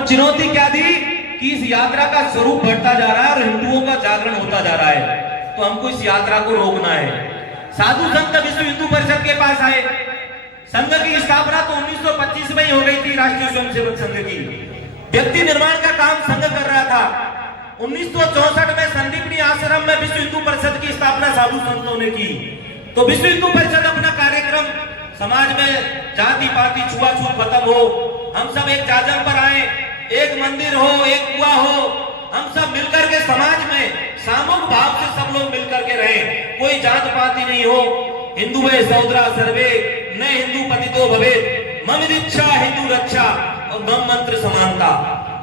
और चुनौती क्या दी कि इस यात्रा का स्वरूप बढ़ता जा रहा है और हिंदुओं का जागरण होता जा रहा है, तो हमको इस यात्रा को रोकना है। साधु संत विश्व हिंदू परिषद के पास आए। संघ की स्थापना तो 1925 में ही हो गई थी, राष्ट्रीय स्वयंसेवक संघ की। व्यक्ति निर्माण का काम संघ कर रहा था। 1964 में संदीपनी आश्रम में विश्व हिंदू परिषद की स्थापना साधु संतों ने की। तो विश्व हिंदू परिषद अपना कार्यक्रम, समाज में जाति पाति छुआछूत खत्म हो, हम सब एक जाजम पर आए, एक मंदिर हो, एक कुआं हो, हम सब मिलकर के समाज में सामूहिक भाव से सब लोग मिलकर के रहे, कोई जात पाति नहीं हो। हिंदू वे सौदरा सर्वे न हिंदू पतितो भवेत्, मम इच्छा हिंदू रक्षा और मम मंत्र समानता।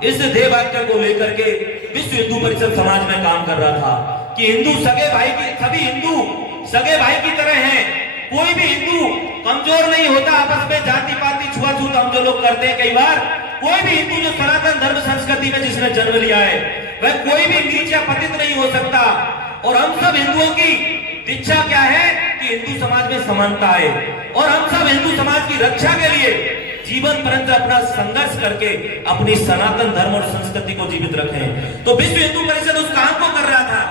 इस ध्येय वाक्य को लेकर के विश्व हिंदू परिषद समाज में काम कर रहा था कि हिंदू सगे भाई की, सभी हिंदू सगे भाई की तरह हैं। कोई भी हिंदू कमजोर नहीं होता आपस में जाति पाति छुआछूत हम जो लोग करते हैं कई बार। कोई भी हिंदू जो सनातन धर्म संस्कृति में जिसने जन्म लिया है वह कोई भी नीच या पतित नहीं हो सकता। और हम सब हिंदुओं की इच्छा क्या है कि हिंदू समाज में समानता है और हम सब हिंदू समाज की रक्षा के लिए जीवन पर्यंत अपना संघर्ष करके अपनी सनातन धर्म और संस्कृति को जीवित रखें। तो विश्व हिंदू परिषद उस काम को कर रहा था।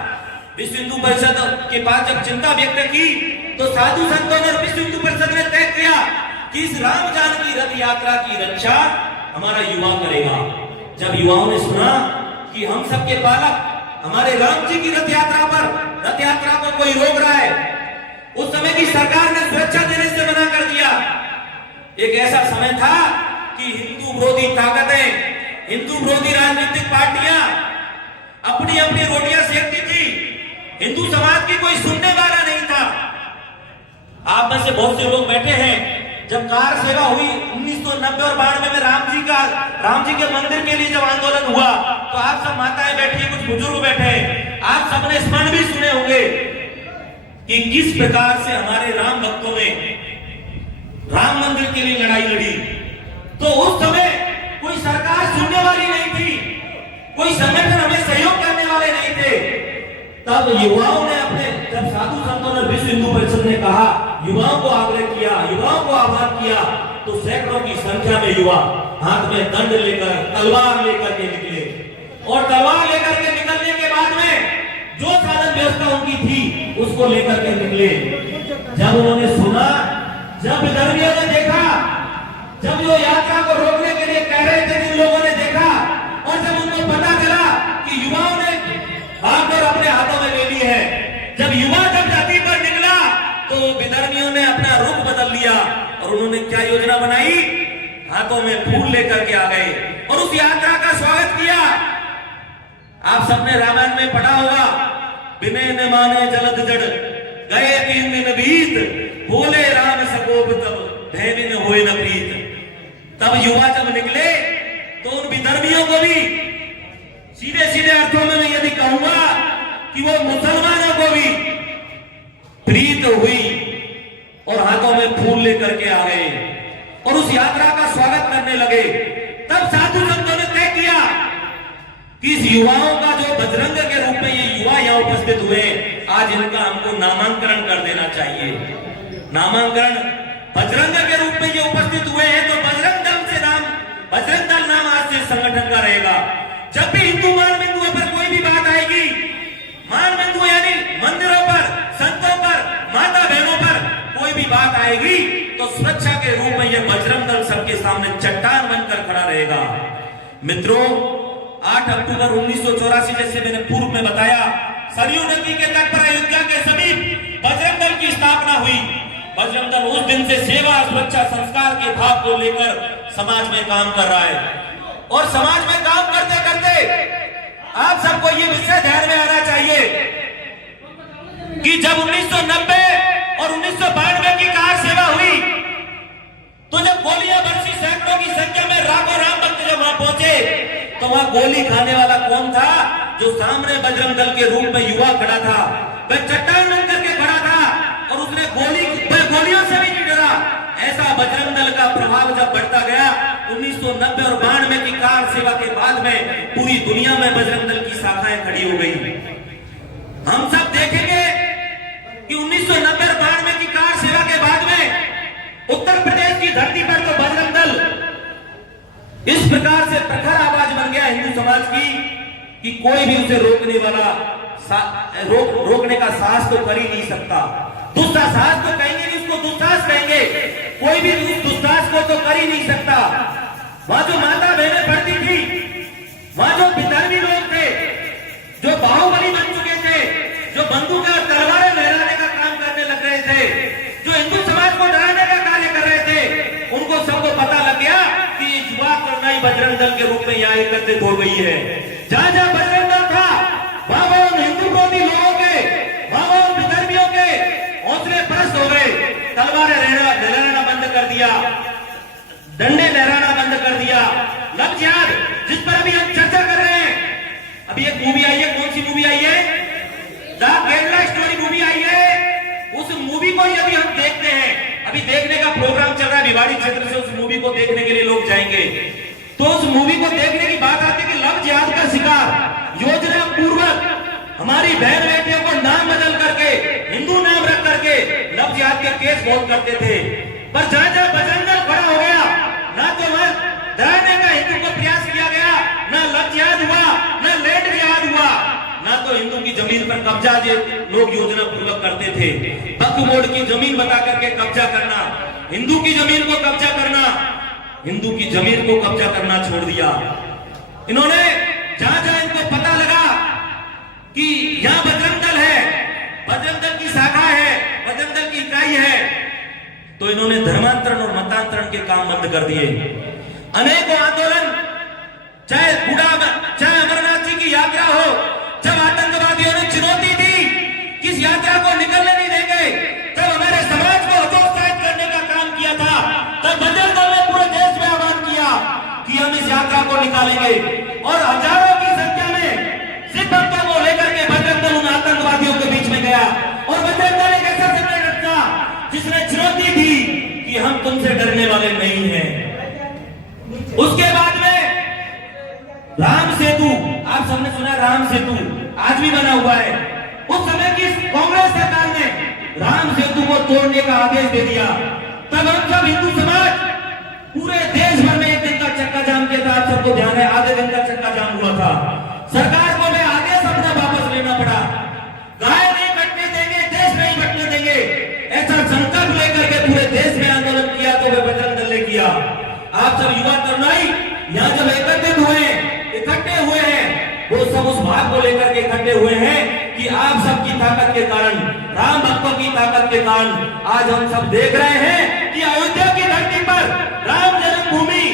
विश्व हिंदू परिषद के पास जब चिंता व्यक्त की तो साधु संतों ने विश्व हिंदू परिषद ने तय किया कि इस राम जानकी रथ यात्रा की रक्षा हमारा युवा करेगा। जब युवाओं ने सुना कि हम सबके बालक हमारे राम जी की रथ यात्रा को कोई रोक रहा है, उस समय की सरकार ने सुरक्षा देने से मना कर दिया। एक ऐसा समय था कि हिंदू विरोधी ताकतें, हिंदू विरोधी राजनीतिक पार्टियां अपनी अपनी रोटियां सेकती थी, हिंदू समाज की कोई सुनने वाला नहीं था। आप में से बहुत से लोग बैठे हैं, जब कार सेवा हुई 1990 और 92 में राम जी के मंदिर के लिए जब आंदोलन हुआ तो आप सब माताएं बैठी, कुछ बुजुर्ग बैठे, आप सबने स्मरण भी सुने होंगे कि किस प्रकार से हमारे राम भक्तों ने राम मंदिर के लिए लड़ाई लड़ी। तो उस समय कोई सरकार सुनने वाली नहीं थी, कोई संगठन हमें सहयोग करने वाले नहीं थे। तब युवाओं ने जब साधु संतों ने विश्व हिंदू परिषद ने कहा, युवाओं को आग्रह किया, युवाओं को आह्वान किया, तो सैकड़ों की संख्या में युवा हाथ में दंड लेकर, तलवार लेकर के निकले। और तलवार लेकर के निकलने के बाद में जो साधन व्यवस्था उनकी थी उसको लेकर के निकले। जब उन्होंने सुना, जब विदर्भियों ने देखा, जब वो यात्रा को रोकने के लिए कह रहे थे, जिन लोगों ने देखा, और जब उनको पता चला कि युवाओं ने भागकर अपने हाथों में ले ली है, जब युवा जब जाति पर निकला तो विदर्भियों ने अपना रुख बदल लिया और उन्होंने क्या योजना बनाई, हाथों में फूल लेकर के आ गए और उस यात्रा का स्वागत किया। आप सबने रामायण में पढ़ा होगा, विनय न माने जलद जड़, गए 3 दिन बीत, बोले राम सकोप तब, भय न होए न प्रीत। तब युवा जब निकले तो उन विदर्भियों को भी सीधे सीधे अर्थों में मैं यदि कहूंगा कि वो मुसलमानों को भी प्रीत हुई और हाथों में फूल लेकर के आ गए और उस यात्रा का स्वागत करने लगे। तब साधु संतों ने तय किया कि इस युवाओं का जो बजरंग के रूप में ये युवा यहाँ उपस्थित हुए, आज इनका हमको नामांकन कर देना चाहिए। नामांकन बजरंग के रूप में ये उपस्थित हुए हैं तो बजरंग दल नाम आज से संगठन का रहेगा। जब भी हिंदू मान बिंदुओं पर कोई भी बात आएगी, मान बिंदु यानी मंदिरों पर, संतों पर, माता बहनों पर कोई भी बात आएगी तो सुरक्षा के रूप में यह बजरंग दल सबके सामने चट्टान बनकर खड़ा रहेगा। मित्रों, 8 अक्टूबर 1984 जैसे मैंने पूर्व में बताया, सरयू नदी के तट पर अयोध्या के समीप बजरंग दल की स्थापना हुई। बजरंग दल उस दिन से सेवा, सुरक्षा, संस्कार के भाव को लेकर समाज में काम कर रहा है। और समाज में काम करते करते आप सबको ये विषय ध्यान में आना चाहिए कि जब 1990 और 1992 की कार सेवा हुई तो जब गोलियां बरसी सैकड़ों की संख्या में लाखों राम भक्त जब वहां पहुंचे तो वहां गोली खाने वाला कौन था? जो सामने बजरंग दल के रूप में युवा खड़ा था, वह चट्टान बनकर के खड़ा था और उसने गोलियों से भी नहीं डरा। ऐसा बजरंग दल का प्रभाव जब बढ़ता गया 1990 और 92 की कार सेवा के बाद में पूरी दुनिया में बजरंग दल की शाखाएं खड़ी हो गई। हम सब देखेंगे कि 1990 और 92 की कार सेवा के बाद में उत्तर प्रदेश की धरती पर तो बजरंग दल इस प्रकार से प्रखर आवाज बन गया हिंदू समाज की कि कोई भी उसे रोकने वाला रोकने का साहस तो कर ही नहीं सकता। दुस्साहस तो कहेंगे नहीं, उसको दुस्साहस कहेंगे, कोई भी उस दुस्साहस को तो कर ही नहीं सकता। वहां जो माता बहनें पढ़ती थी, वहां जो विधर्मी लोग थे, जो बाहुबली बन चुके थे, जो बंदूकें और तलवारें लहराने का काम करने लग रहे थे, जो हिंदू समाज को डराने का कार्य कर रहे थे, उनको सबको पता लग गया कि युवा करनाई बजरंग दल के रूप में यहाँ एकत्रित हो गई है। जहां जहां बजरंग दल था वहां उन हिंदू विरोधी लोगों के, वहां उन विधर्मियों के हौसले पस्त हो गए। तलवारें लहराना बंद कर दिया, डंडे लहराना बंद कर दिया। लव जिहाद जिस पर अभी हम चर्चा कर रहे हैं, अभी एक मूवी आई है, कौन सी मूवी आई है? द केरला स्टोरी मूवी आई है। उस मूवी को ही अभी हम देखते हैं, अभी देखने का प्रोग्राम चल रहा है भिवाड़ी क्षेत्र से। उस मूवी को देखने के लिए लोग जाएंगे, तो उस मूवी को देखने की बात आती है कि लव जिहाद का शिकार योजना पूर्वक हमारी बहन बेटियों को नाम बदल करके, हिंदू नाम रख करके लव जिहाद के केस बहुत करते थे। पर जहां जहां बजरंग दल खड़ा हो गया, ना तो वहां डराने का हिंदू को प्रयास किया गया, ना लव जिहाद हुआ, ना लैंड जिहाद हुआ, ना तो हिंदू की जमीन पर कब्जा जो लोग योजना पूर्वक करते थे, वक्फ बोर्ड की जमीन बता करके कब्जा करना, हिंदू की जमीन को कब्जा करना, हिंदू की जमीन को कब्जा करना छोड़ दिया। इन्होंने जहां जहां इनको पता लगा कि यहां बजरंग दल है, बजरंग दल की शाखा है, बजरंग दल की इकाई है, तो इन्होंने धर्मांतरण और मतांतरण के काम बंद कर दिए। अनेकों आंदोलन, चाहे अमरनाथ जी की यात्रा हो, जब आतंकवादियों ने चुनौती दी कि इस यात्रा को निकलने नहीं देंगे, तब हमारे समाज को हतोत्साहित करने का काम किया था, तब बजरंग दल ने पूरे देश में आह्वान किया कि हम इस यात्रा को निकालेंगे। और हजारों की संख्या में सिख भक्तों को लेकर के बजरंग दल उन आतंकवादियों के बीच में गया। और बजरंग दल एक ऐसा संगठन था जिसने चुनौती दी कि हम तुमसे डरने वाले नहीं हैं। उसके बाद में राम सेतु, आप सबने सुना राम सेतु आज भी बना हुआ है। उस समय की कांग्रेस सरकार ने राम सेतु को तोड़ने का आदेश दे दिया। तब हम सब हिंदू समाज पूरे देश भर में एक दिन का चक्का जाम किया था। आप सबको ध्यान है, आधे दिन का चक्का जाम हुआ था। सरकार को मैं आदेश अपना वापस लेना पड़ा। गाय नहीं बटने देंगे, देश नहीं बटने देंगे, ऐसा संकल्प लेकर के पूरे देश में आंदोलन किया। तो वे बजरंग दल ने किया। आप सब युवा तरुणाई यहाँ जब एकत्रित हुए, इकट्ठे हुए हैं, वो सब उस भाव को लेकर के इकट्ठे हुए हैं कि आप सबकी ताकत के कारण, राम भक्तों की ताकत के कारण आज हम सब देख रहे हैं कि अयोध्या की धरती पर राम जन्मभूमि,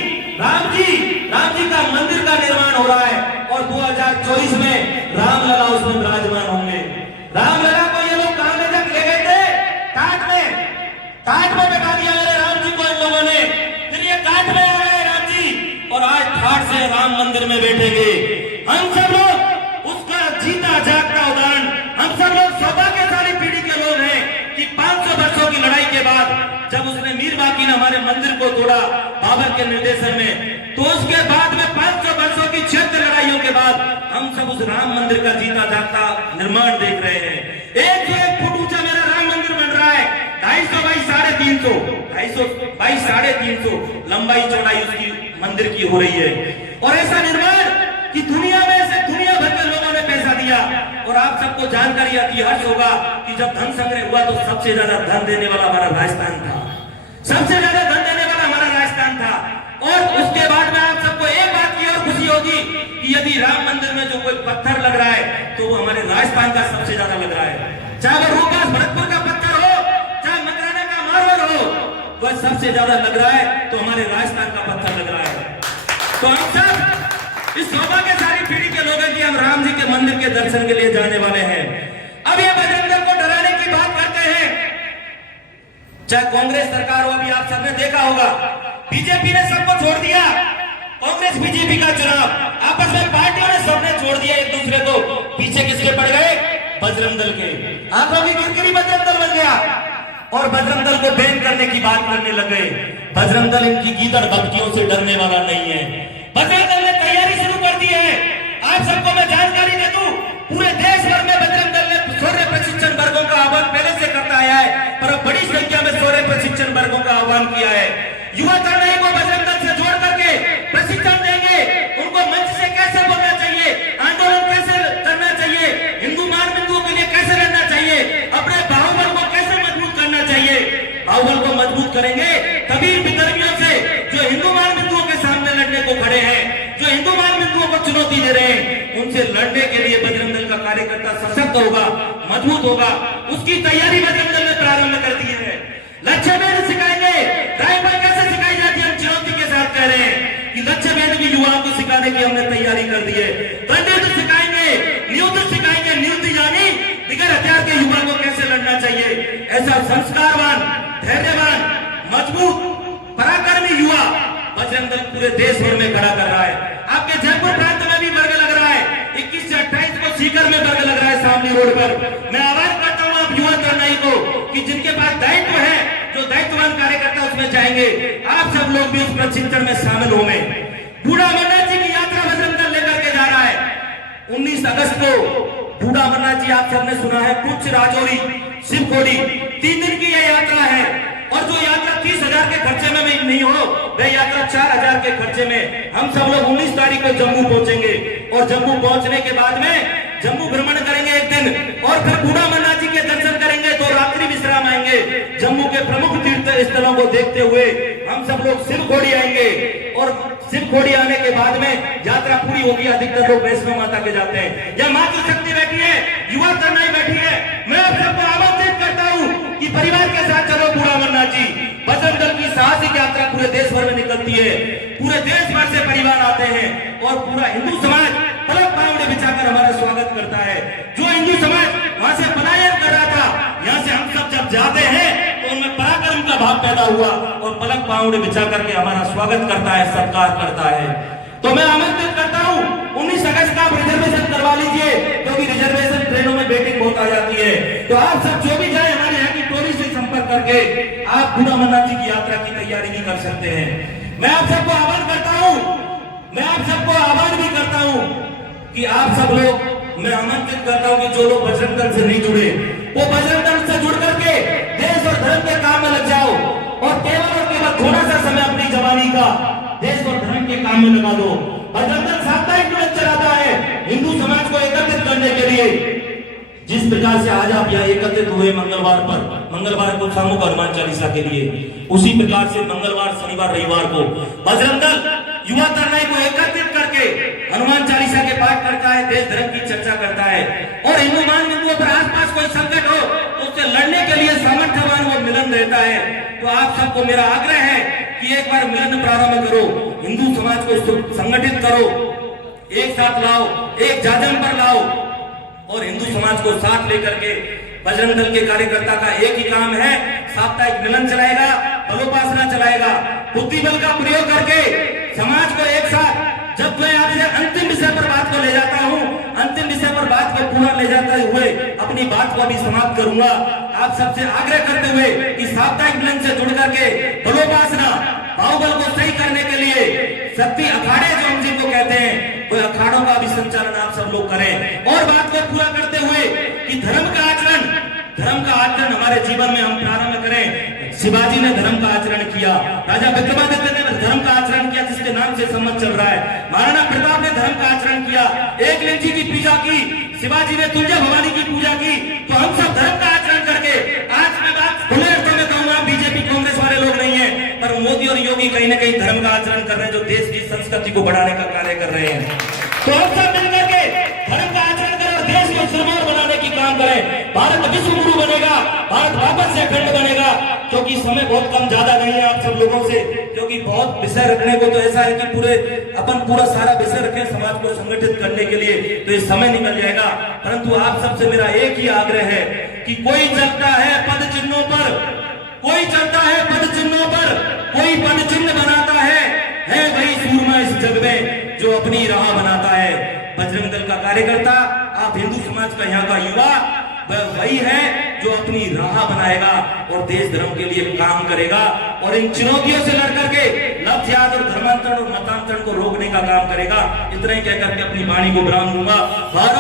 राम जी का मंदिर का निर्माण हो रहा है। और 2024 में रामलला उसमें विराजमान होंगे। रामलला को ये लोग कहां ले गए थे? टाट में बैठा दिया मेरे राम जी को इन लोगों ने। फिर ये टाट में आ गए राम जी, और आज ठाट से राम मंदिर में बैठेंगे। हम सब लोग उसका जीता जागता उदाहरण, हम सब लोग सौभाग्यशाली पीढ़ी के लोग हैं कि 500 वर्षों की लड़ाई के बाद जब उसने मीर बाकी ने हमारे मंदिर को तोड़ा बाबर के निर्देशन में, तो उसके बाद में 500 वर्षों की 76 लड़ाइयों के बाद हम सब उस राम मंदिर का जीता जागता निर्माण देख रहे हैं। 1 फुट ऊंचा मेरा राम मंदिर बन रहा है, 250 बाई 350 लंबाई चौड़ाई उसकी मंदिर की हो रही है। और ऐसा निर्माण कि दुनिया भर के लोगों ने पैसा दिया। और आप सबको जानकारी आती हर्ष होगा कि जब धन संग्रह हुआ तो सबसे ज्यादा धन देने वाला हमारा राजस्थान था, सबसे ज्यादा धन देने वाला हमारा राजस्थान था। और उसके बाद में आप सबको एक बात की और खुशी होगी कि यदि राम मंदिर में जो कोई पत्थर लग रहा है तो वो हमारे राजस्थान का सबसे ज्यादा लग रहा है। चाहे वो रूपदास भरतपुर का पत्थर हो, चाहे मकराना का मार्बल हो, वह सबसे ज्यादा लग रहा है तो हमारे राजस्थान का पत्थर लग रहा है। तो हम सब इस सौभाग्यशाली पीढ़ी के लोग हैं कि हम राम जी के मंदिर के दर्शन के लिए जाने वाले हैं। अब ये बजरंग दल को डराने की बात करते हैं, चाहे कांग्रेस सरकार हो। अभी आप सबने देखा होगा बीजेपी ने सबको छोड़ दिया, कांग्रेस बीजेपी का चुनाव आपस में पार्टियों ने सबने छोड़ दिया एक दूसरे को। पीछे किसके पड़ गए? बजरंग दल के। आंखों की किरकिरी बजरंग दल बन गया और बजरंग दल को बैन करने की बात करने लग गए। बजरंग दल इनकी गीदड़ भक्तियों से डरने वाला नहीं है। बजरंग दल ने तैयारी शुरू कर दी है। आप सबको मैं जानकारी दे दूं, पूरे देश भर में बजरंग दल ने शौर्य प्रशिक्षण वर्गों का आह्वान पहले से करता आया है, पर अब बड़ी संख्या में शौर्य प्रशिक्षण वर्गों का आह्वान किया है। युवा तरुणाई को बजरंग दल से जोड़ करके प्रशिक्षण करेंगे तभी विदर्भियों से जो हिंदू मान बिंदुओं के सामने लड़ने को खड़े हैं, जो हिंदू मान बिंदुओं को चुनौती दे रहे हैं, उनसे लड़ने के लिए बजरंग दल का कार्यकर्ता सशक्त होगा, मजबूत होगा। उसकी तैयारी बजरंग दल ने प्रारंभ कर दी है। लक्ष्य भेद सिखाएंगे, राइफल कैसे सिखाई जाती है, हम चुनौती के साथ कह रहे हैं कि लक्ष्य भेद भी युवाओं को सिखाने की हमने तैयारी कर दी है। दंड सिखाएंगे, नियुद्ध सिखाएंगे, नियुद्ध यानी बिगर हथियार के युवा को कैसे लड़ना चाहिए। ऐसा संस्कारवान, धैर्यवान, मजबूत, पराक्रमी युवा बजरंग दल पूरे देश भर में खड़ा कर रहा है। आपके जयपुर प्रांत में भी वर्ग लग रहा है, 21 से 28 को सीकर में वर्ग लग रहा है सामने रोड पर। मैं आवाज करता हूं आप युवा तरनाई को कि जिनके पास दायित्व है, जो दायित्ववान कार्यकर्ता उसमें जाएंगे, आप सब लोग भी उस प्रशिक्षण में शामिल होंगे। बूढ़ा अमरनाथ जी की यात्रा बजरंग दल लेकर के जा रहा है 19 अगस्त को। बूढ़ा अमरनाथ जी आप सबने सुना है, कुछ राजौरी, शिवखोड़ी, 3 दिन की यह यात्रा है। और जो यात्रा 30,000 के खर्चे में नहीं हो, वह यात्रा 4,000 के खर्चे में हम सब लोग 19 तारीख को जम्मू पहुंचेंगे। और जम्मू पहुंचने के बाद में जम्मू भ्रमण करेंगे एक दिन, और फिर बूढ़ा अमरनाथ जी के दर्शन करेंगे, 2 रात्रि विश्राम आएंगे। जम्मू के प्रमुख तीर्थ स्थलों को देखते हुए हम सब लोग शिवखोड़ी आएंगे, और शिवखोड़ी आने के बाद में यात्रा पूरी होगी। अधिकतर लोग वैष्णो माता के जाते हैं। या मातृशक्ति बैठी है, युवा तरनाई बैठी है। मैं आप सबको आमंत्रित करता हूं कि परिवार के साथ चलो बूढ़ा अमरनाथ जी। बजरंग दल की साहसिक यात्रा पूरे देश भर में निकलती है, पूरे देश भर से परिवार आते हैं, और पूरा हिंदू समाज पलक पावड़े बिछाकर हमारा स्वागत करता है। जो हिंदू समाज वहां से पलायन कर रहा था, यहाँ से हम सब जब जाते हैं तो उनमें पराक्रम का भाव पैदा हुआ, और पलक पावड़े बिछा करके हमारा स्वागत करता है, सत्कार करता है। तो मैं आमंत्रित करता हूं 19 अगस्त का आप रिजर्वेशन करवा लीजिए, क्योंकि रिजर्वेशन ट्रेनों में वेटिंग बहुत आ जाती है। तो आप सब जो भी जाए हमारे यहाँ की टोली से संपर्क करके आप बूढ़ा अमरनाथ जी की यात्रा की तैयारी भी कर सकते हैं। मैं आप सबको आह्वान करता हूं, मैं आप सबको आह्वान भी करता हूं कि आप सब लोग, मैं आमंत्रित करता हूं कि जो लोग बजरंग दल से नहीं जुड़े, वो बजरंग दल से जुड़ करके देश और धर्म के काम में लग जाओ, और केवल थोड़ा सा समय अपनी जवानी का देश और धर्म के काम में लगा दो। बजरंग दल साप्ताहिक मिलन चलाता है हिंदू समाज को एकत्रित करने के लिए। जिस प्रकार से आज आप यहाँ एकत्रित हुए मंगलवार को सामूहिक हनुमान चालीसा के लिए, उसी प्रकार से मंगलवार, शनिवार, रविवार को बजरंग दल युवा तरनाई को एकत्रित करके हनुमान चालीसा के पाठ करता है, देश धर्म की चर्चा करता है। और हिंदू मान बिंदुओं पर आसपास कोई संकट हो तो उससे लड़ने के लिए सामर्थ्यवान वो मिलन रहता है। तो आप सबको मेरा आग्रह है कि एक बार मिलन प्रारंभ करो, हिंदू समाज को संगठित करो, एक साथ लाओ, एक जाजम पर लाओ, और हिंदू समाज को साथ लेकर के बजरंग दल के कार्यकर्ता का एक ही काम है, साप्ताहिक मिलन चलाएगा, बलोपासना चलाएगा, बुद्धि बल का प्रयोग करके समाज को एक साथ। जब मैं आपसे अंतिम विषय पर बात को ले जाता हूं, अंतिम विषय पर बात को पूरा ले जाते हुए अपनी बात को भी समाप्त करूंगा। आप सबसे आग्रह करते हुए कि साप्ताहिक मिलन से जुड़ करके बलोपासना, बाहुबल को सही करने के लिए शक्ति अखाड़े जो हम जिनको कहते हैं, वो अखाड़ों का भी संचालन आप सब लोग करें। और बात को पूरा करते हुए कि धर्म का आचरण हमारे जीवन में हम प्रारंभ करें। शिवाजी ने धर्म का आचरण किया, राजा विक्रमादित्य ने धर्म का आचरण किया, जिसके नाम से सम्मत चल रहा है। महाराणा प्रताप ने धर्म का आचरण किया, एकलिंग जी की पूजा की, शिवाजी ने तुलजा भवानी की पूजा की। तो हम सब धर्म का आचरण करके, आज मैं बात खुले अर्थों में कहूंगा, बीजेपी कांग्रेस वाले लोग नहीं है, पर मोदी और योगी कहीं ना कहीं धर्म का आचरण कर रहे हैं, जो देश की संस्कृति को बढ़ाने का कार्य कर रहे हैं। तो हम सब मिलकर के धर्म का आचरण करें और देश को सुरक्षित बनाने की काम करें। भारत विश्व गुरु बनेगा, भारत वापस से अखंड बनेगा। क्योंकि समय बहुत कम, ज्यादा नहीं है आप सब लोगों से, क्योंकि बहुत विषय रखने को तो ऐसा है कि पूरा सारा विषय रखें समाज को संगठित करने के लिए, तो ये समय निकल जाएगा। परंतु आप सबसे मेरा एक ही आग्रह है कि कोई चलता है पद चिन्हों पर, कोई चलता है पद चिन्हों पर, कोई पद चिन्ह बनाता है वही सूरमा इस जग में जो अपनी राह बनाता है। बजरंग दल का कार्यकर्ता, आप हिंदू समाज का यहाँ का युवा, वह वही है जो अपनी राह बनाएगा और देश धर्म के लिए काम करेगा, और इन चुनौतियों से लड़कर के लक्ष्यात और धर्मांतरण और मतांतरण को रोकने का काम करेगा। इतना ही कहकर के अपनी वाणी को विराम दूंगा। भारत